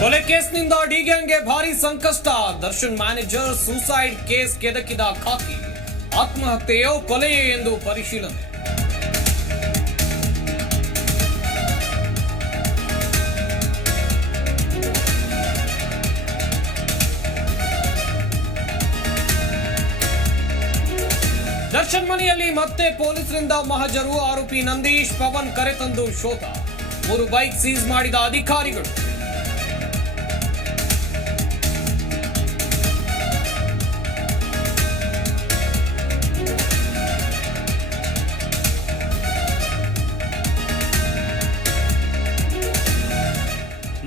ಕೊಲೆ ಕೇಸ್ನಿಂದ ಡಿಗ್ಯಾಂಗ್ಗೆ ಭಾರಿ ಸಂಕಷ್ಟ. ದರ್ಶನ್ ಮ್ಯಾನೇಜರ್ ಸೂಸೈಡ್ ಕೇಸ್ ಕೆದಕಿದ ಖಾಕಿ. ಆತ್ಮಹತ್ಯೆಯೋ ಕೊಲೆಯೇ ಎಂದು ಪರಿಶೀಲನೆ. ದರ್ಶನ್ ಮನೆಯಲ್ಲಿ ಮತ್ತೆ ಪೊಲೀಸರಿಂದ ಮಹಜರು ಆರೋಪಿ ನಂದೀಶ್ ಪವನ್ ಕರೆತಂದು ಶೋಧ. ಮೂರು ಬೈಕ್ ಸೀಸ್ ಮಾಡಿದ ಅಧಿಕಾರಿಗಳು.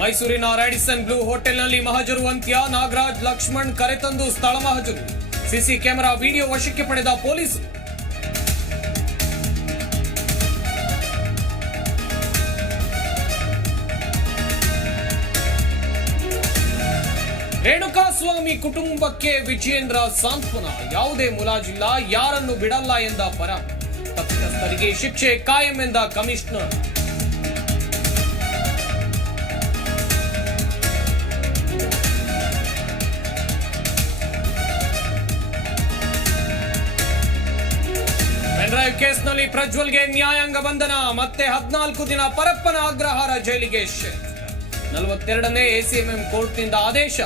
ಮೈಸೂರಿನ ರ್ಯಾಡಿಸನ್ ಬ್ಲೂ ಹೋಟೆಲ್ನಲ್ಲಿ ಮಹಜರು ಅಂತ್ಯ. ನಾಗರಾಜ್, ಲಕ್ಷ್ಮಣ್ ಕರೆತಂದು ಸ್ಥಳ ಮಹಜರು. ಸಿಸಿ ಕ್ಯಾಮೆರಾ ವಿಡಿಯೋ ವಶಕ್ಕೆ ಪಡೆದ ಪೊಲೀಸರು. ರೇಣುಕಾಸ್ವಾಮಿ ಕುಟುಂಬಕ್ಕೆ ವಿಜಯೇಂದ್ರ ಸಾಂತ್ವನ. ಯಾವುದೇ ಮುಲಾಜಿಲ್ಲ, ಯಾರನ್ನು ಬಿಡಲ್ಲ ಎಂದ ಪರ. ತಪ್ಪಿತಸ್ಥರಿಗೆ ಶಿಕ್ಷೆ ಕಾಯಂ ಎಂದ ಕಮಿಷನರ್. ಕೇಸ್ನಲ್ಲಿ ಪ್ರಜ್ವಲ್ಗೆ ನ್ಯಾಯಾಂಗ ಬಂಧನ. ಮತ್ತೆ ಹದಿನಾಲ್ಕು ದಿನ ಪರಪ್ಪನ ಅಗ್ರಹಾರ ಜೈಲಿಗೆ ನಲವತ್ತೆರಡನೇ ಎಸಿಎಂಎಂ ಕೋರ್ಟ್ನಿಂದ ಆದೇಶ.